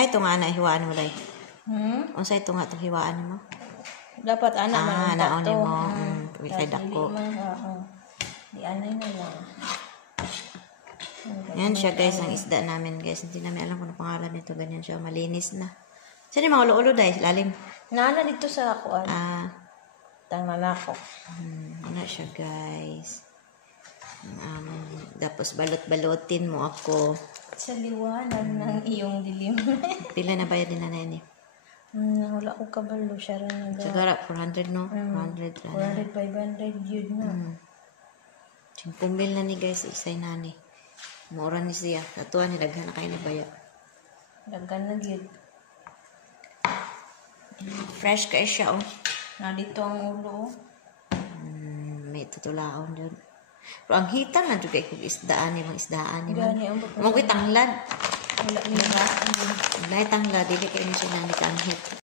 Ay, ito nga na, hiwaan mo dahil. Hmm? Unsa ito nga itong hiwaan mo? Dapat anak man naon to. mo. Kay dako. Di anay na lang. Yan siya guys, ang isda namin guys. Hindi namin alam kung ano pangalan nito. Ganyan siya, malinis na. Saan yung mga ulo-ulo dahil? Lalim. Nana dito sa akuan. Tangan ako. Ano siya guys. Tapos balot-balotin mo ako. Sa liwanag ng iyong dilim. Pila na bayad din na yun eh? Wala ko kabalo siya rin. Sigara, 400 no? 400. 400, 500 yun na. 5,000 na ni guys, isay na ni. Mura ni siya. Tatuan ni daghan na kayo na bayad. Daghan na yun. Fresh kayo siya oh. Na dito ang ulo. May tutulaon dyan. Pero ang hitang na dyan kung isdaan ni mga isdaan ni man. Mga ko'y tanglad. Wala niya ba? Wala tanglad, hindi kayo na siya nang nikanghit.